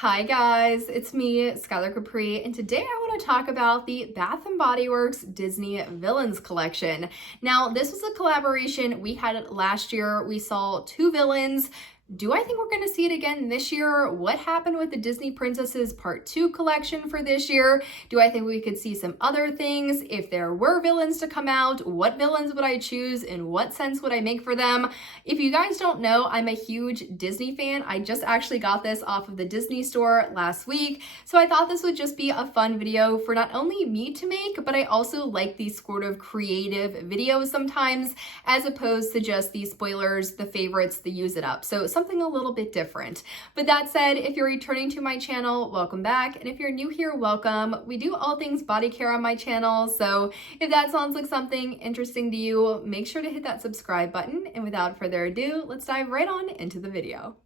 Hi guys, it's me, Skylar Capri, and today I want to talk about the Bath & Body Works Disney Villains collection. Now, this was a collaboration we had last year. We saw two villains. Do I think we're going to see it again this year? What happened with the Disney Princesses Part 2 collection for this year? Do I think we could see some other things? If there were villains to come out, what villains would I choose and what sense would I make for them? If you guys don't know, I'm a huge Disney fan. I just actually got this off of the Disney store last week, so I thought this would just be a fun video for not only me to make, but I also like these sort of creative videos sometimes, as opposed to just the spoilers, the favorites, the use it up. So something a little bit different. But that said, if you're returning to my channel, welcome back. And if you're new here, welcome. We do all things body care on my channel. So if that sounds like something interesting to you, make sure to hit that subscribe button. And without further ado, let's dive right on into the video.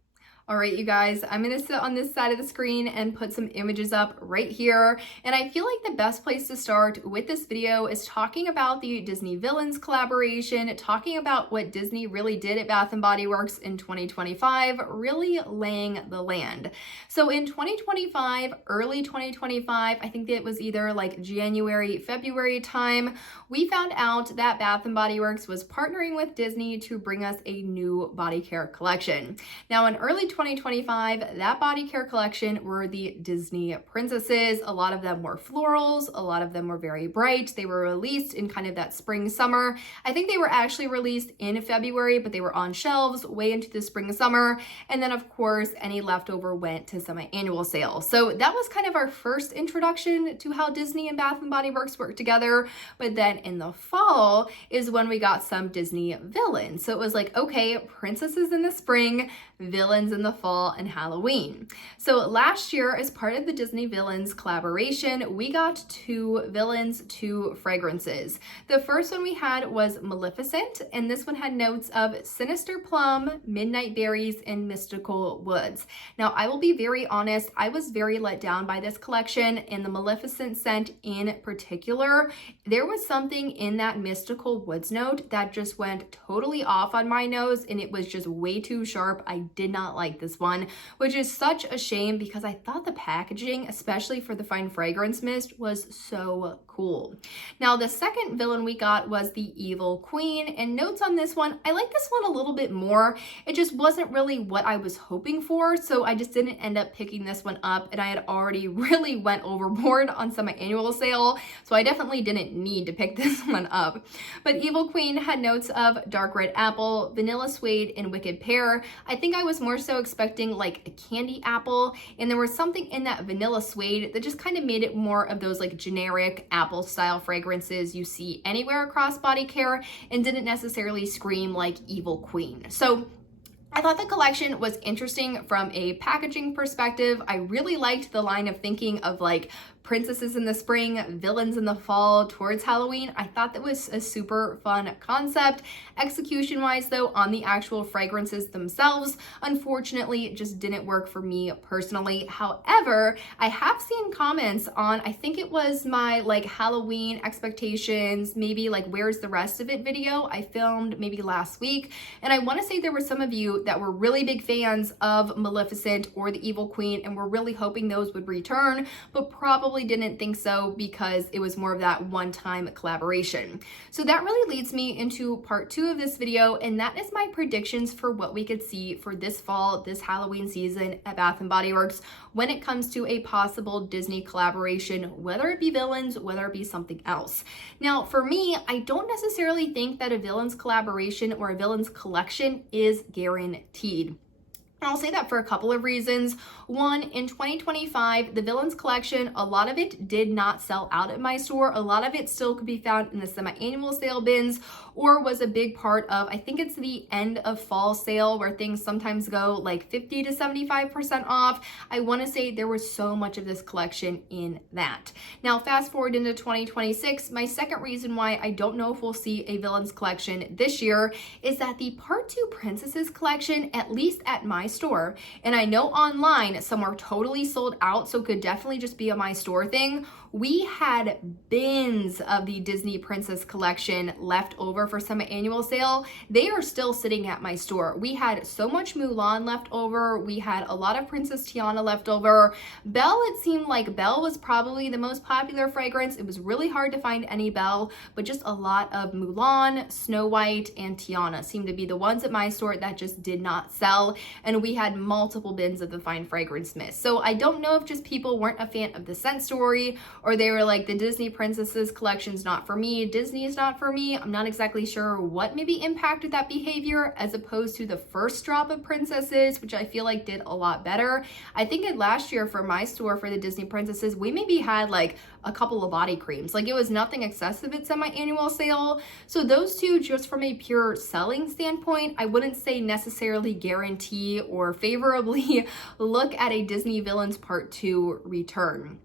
All right, you guys, I'm gonna sit on this side of the screen and put some images up right here. And I feel like the best place to start with this video is talking about the Disney Villains collaboration, talking about what Disney really did at Bath & Body Works in 2025, really laying the land. So in 2025, early 2025, I think it was either like January, February time, we found out that Bath & Body Works was partnering with Disney to bring us a new body care collection. Now in early 2025, that body care collection were the Disney princesses. A lot of them were florals, a lot of them were very bright. They were released in kind of that spring summer. I think they were actually released in February, but they were on shelves way into the spring summer. And then of course, any leftover went to semi-annual sale. So that was kind of our first introduction to how Disney and Bath & Body Works work together. But then in the fall is when we got some Disney villains. So it was like, okay, princesses in the spring, villains in the fall, and Halloween. So last year, as part of the Disney Villains collaboration, we got two villains, two fragrances. The first one we had was Maleficent, and this one had notes of Sinister Plum, Midnight Berries, and Mystical Woods. Now, I will be very honest, I was very let down by this collection, and the Maleficent scent in particular. There was something in that Mystical Woods note that just went totally off on my nose, and it was just way too sharp. I did not like this one, which is such a shame because I thought the packaging, especially for the fine fragrance mist, was so cool. Now, the second villain we got was the Evil Queen, and notes on this one, I like this one a little bit more. It just wasn't really what I was hoping for, so I just didn't end up picking this one up, and I had already really went overboard on semi-annual sale, so I definitely didn't need to pick this one up. But Evil Queen had notes of dark red apple, vanilla suede, and wicked pear. I think I was more so expecting like a candy apple, and there was something in that vanilla suede that just kind of made it more of those like generic apple style fragrances you see anywhere across body care, and didn't necessarily scream like Evil Queen. So I thought the collection was interesting from a packaging perspective. I really liked the line of thinking of like princesses in the spring, villains in the fall towards Halloween. I thought that was a super fun concept. Execution wise though, on the actual fragrances themselves, unfortunately, it just didn't work for me personally. However, I have seen comments on, I think it was my like Halloween expectations, maybe like where's the rest of it video I filmed maybe last week. And I want to say there were some of you that were really big fans of Maleficent or the Evil Queen and were really hoping those would return, but probably didn't think so because it was more of that one-time collaboration. So that really leads me into part 2 of this video, and that is my predictions for what we could see for this fall, this Halloween season at Bath & Body Works when it comes to a possible Disney collaboration, whether it be villains, whether it be something else. Now, for me, I don't necessarily think that a villains collaboration or a villains collection is guaranteed. And I'll say that for a couple of reasons. One, in 2025, the Villains collection, a lot of it did not sell out at my store. A lot of it still could be found in the semi-annual sale bins, or was a big part of, I think it's the end of fall sale where things sometimes go like 50 to 75% off. I want to say there was so much of this collection in that. Now, fast forward into 2026, my second reason why I don't know if we'll see a Villains collection this year is that the Part 2 Princesses collection, at least at my store, and I know online some are totally sold out, so it could definitely just be a my store thing, We had bins of the Disney Princess collection left over for semi-annual sale. They are still sitting at my store. We had so much Mulan left over. We had a lot of Princess Tiana left over. Belle, it seemed like Belle was probably the most popular fragrance. It was really hard to find any Belle, but just a lot of Mulan, Snow White, and Tiana seemed to be the ones at my store that just did not sell. And we had multiple bins of the Fine Fragrance Mist. So I don't know if just people weren't a fan of the scent story, or they were like, the Disney Princesses collection's not for me, Disney is not for me. I'm not exactly sure what maybe impacted that behavior, as opposed to the first drop of Princesses, which I feel like did a lot better. I think last year for my store for the Disney Princesses, we maybe had like a couple of body creams. Like, it was nothing excessive at semi-annual sale. So those two, just from a pure selling standpoint, I wouldn't say necessarily guarantee or favorably look at a Disney Villains Part 2 return.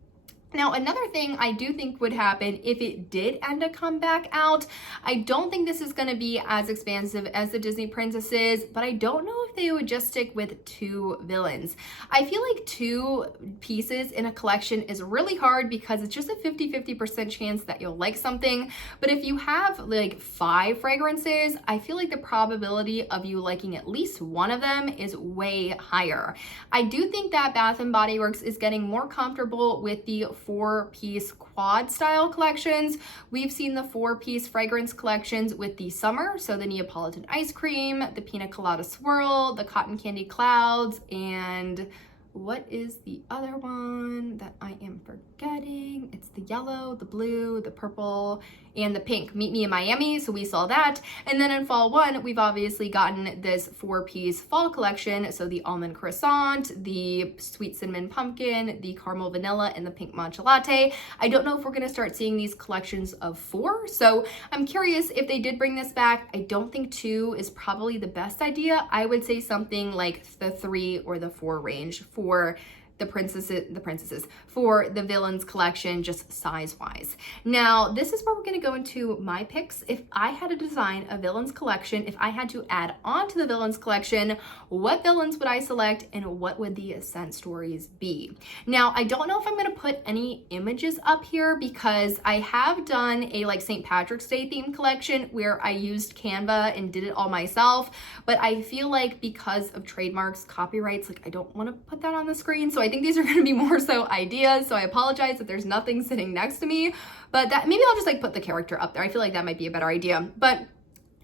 Now, another thing I do think would happen if it did end up come back out, I don't think this is going to be as expansive as the Disney Princesses, but I don't know if they would just stick with 2 villains. I feel like 2 pieces in a collection is really hard because it's just a 50-50% chance that you'll like something. But if you have like 5 fragrances, I feel like the probability of you liking at least one of them is way higher. I do think that Bath & Body Works is getting more comfortable with the 4-piece quad style collections. We've seen the 4-piece fragrance collections with the summer, so the Neapolitan ice cream, the pina colada swirl, the cotton candy clouds, and what is the other one that I am forgetting? It's the yellow, the blue, the purple, and the pink. Meet Me in Miami, so we saw that. And then in fall 1, we've obviously gotten this 4-piece fall collection, so the almond croissant, the sweet cinnamon pumpkin, the caramel vanilla, and the pink matcha latte. I don't know if we're gonna start seeing these collections of 4, so I'm curious if they did bring this back. I don't think 2 is probably the best idea. I would say something like the 3 or the 4 range for the princesses, for the villains collection, just size-wise. Now, this is where we're gonna go into my picks. If I had to design a villains collection, if I had to add on to the villains collection, what villains would I select and what would the scent stories be? Now, I don't know if I'm gonna put any images up here because I have done a like St. Patrick's Day themed collection where I used Canva and did it all myself, but I feel like because of trademarks, copyrights, like I don't wanna put that on the screen. So I think these are gonna be more so ideas. So I apologize that there's nothing sitting next to me, but that maybe I'll just like put the character up there. I feel like that might be a better idea. But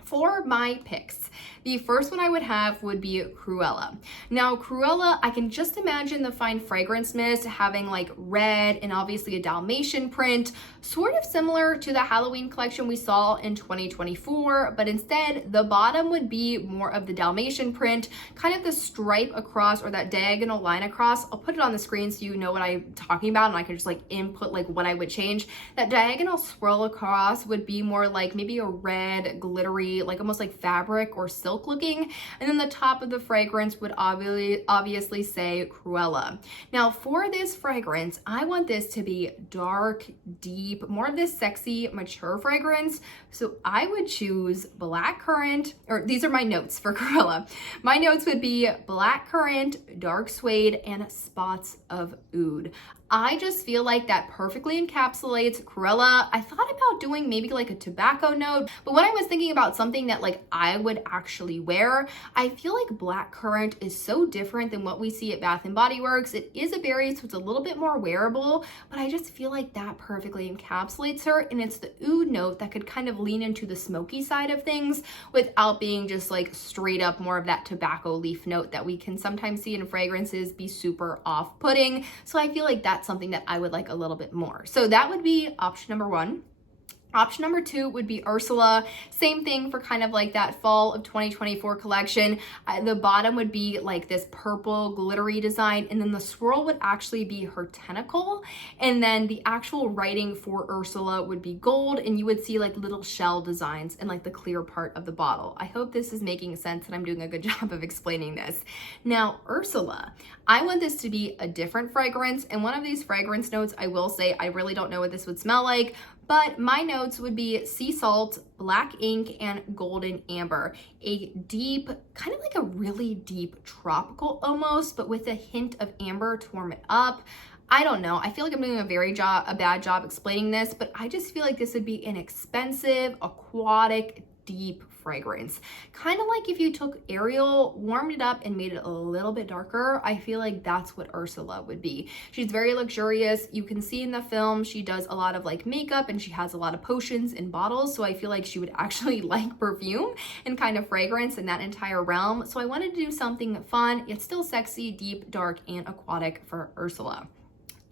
for my picks, the first one I would have would be Cruella. Now, Cruella, I can just imagine the Fine Fragrance Mist having like red and obviously a Dalmatian print, sort of similar to the Halloween collection we saw in 2024, but instead the bottom would be more of the Dalmatian print, kind of the stripe across or that diagonal line across. I'll put it on the screen so you know what I'm talking about and I can just like input like what I would change. That diagonal swirl across would be more like maybe a red, glittery, like almost like fabric or silk looking, and then the top of the fragrance would obviously say Cruella. Now for this fragrance, I want this to be dark, deep, more of this sexy, mature fragrance. So I would choose black currant, or these are my notes for Cruella. My notes would be black currant, dark suede, and spots of oud. I just feel like that perfectly encapsulates Cruella. I thought about doing maybe like a tobacco note, but when I was thinking about something that like I would actually wear, I feel like black currant is so different than what we see at Bath & Body Works. It is a berry, so it's a little bit more wearable, but I just feel like that perfectly encapsulates her, and it's the oud note that could kind of lean into the smoky side of things without being just like straight up more of that tobacco leaf note that we can sometimes see in fragrances be super off-putting. So I feel like that's something that I would like a little bit more. So that would be option number 1. Option number 2 would be Ursula. Same thing for kind of like that fall of 2024 collection. The bottom would be like this purple glittery design, and then the swirl would actually be her tentacle. And then the actual writing for Ursula would be gold, and you would see like little shell designs in like the clear part of the bottle. I hope this is making sense and I'm doing a good job of explaining this. Now, Ursula, I want this to be a different fragrance, and one of these fragrance notes, I will say, I really don't know what this would smell like, but my notes would be sea salt, black ink, and golden amber. A deep, kind of like a really deep tropical almost, but with a hint of amber to warm it up. I don't know. I feel like I'm doing a bad job explaining this, but I just feel like this would be an expensive, aquatic, deep fragrance. Kind of like if you took Ariel, warmed it up, and made it a little bit darker. I feel like that's what Ursula would be. She's very luxurious. You can see in the film she does a lot of like makeup and she has a lot of potions in bottles. So I feel like she would actually like perfume and kind of fragrance in that entire realm. So I wanted to do something fun, yet still sexy, deep, dark, and aquatic for Ursula.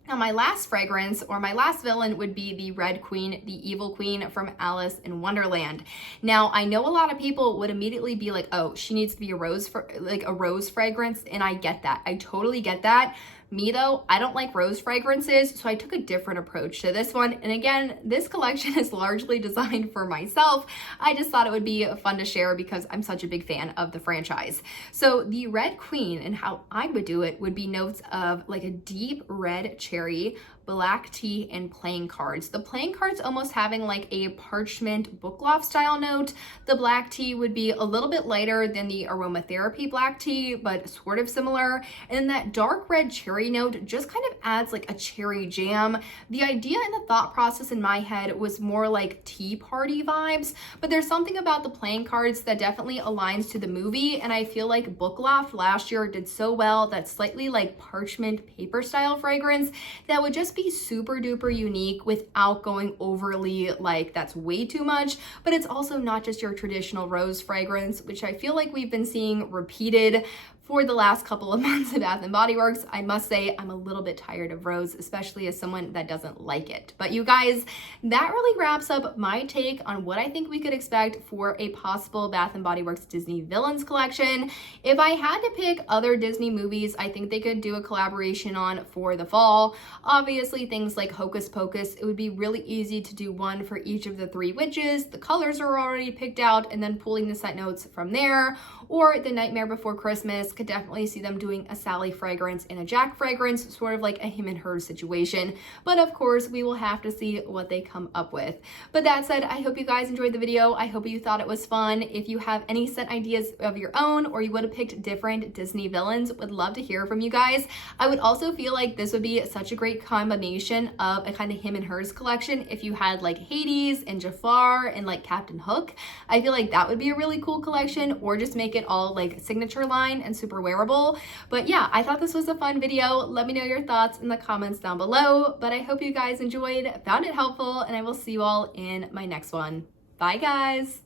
Now my last fragrance, or my last villain, would be the Red Queen, the evil queen from Alice in Wonderland. Now I know a lot of people would immediately be like, oh, she needs to be a rose fragrance, and I get that. I totally get that. Me though, I don't like rose fragrances, so I took a different approach to this one. And again, this collection is largely designed for myself. I just thought it would be fun to share because I'm such a big fan of the franchise. So the Red Queen, and how I would do it, would be notes of like a deep red cherry, black tea, and playing cards. The playing cards almost having like a parchment bookloft style note. The black tea would be a little bit lighter than the aromatherapy black tea, but sort of similar. And then that dark red cherry note just kind of adds like a cherry jam. The idea and the thought process in my head was more like tea party vibes, but there's something about the playing cards that definitely aligns to the movie, and I feel like Bookloft last year did so well that slightly like parchment paper style fragrance that would just be super duper unique without going overly like that's way too much, but it's also not just your traditional rose fragrance, which I feel like we've been seeing repeated for the last couple of months of Bath & Body Works. I must say I'm a little bit tired of rose, especially as someone that doesn't like it. But you guys, that really wraps up my take on what I think we could expect for a possible Bath & Body Works Disney Villains collection. If I had to pick other Disney movies I think they could do a collaboration on for the fall, obviously things like Hocus Pocus, it would be really easy to do one for each of the 3 witches. The colors are already picked out and then pulling the scent notes from there. Or The Nightmare Before Christmas, could definitely see them doing a Sally fragrance and a Jack fragrance, sort of like a him and her situation. But of course, we will have to see what they come up with. But that said, I hope you guys enjoyed the video. I hope you thought it was fun. If you have any scent ideas of your own, or you would have picked different Disney villains, would love to hear from you guys. I would also feel like this would be such a great combination of a kind of him and hers collection if you had like Hades and Jafar and like Captain Hook. I feel like that would be a really cool collection, or just make it all like signature line and super wearable. But yeah, I thought this was a fun video. Let me know your thoughts in the comments down below. But I hope you guys enjoyed, found it helpful, and I will see you all in my next one. Bye guys.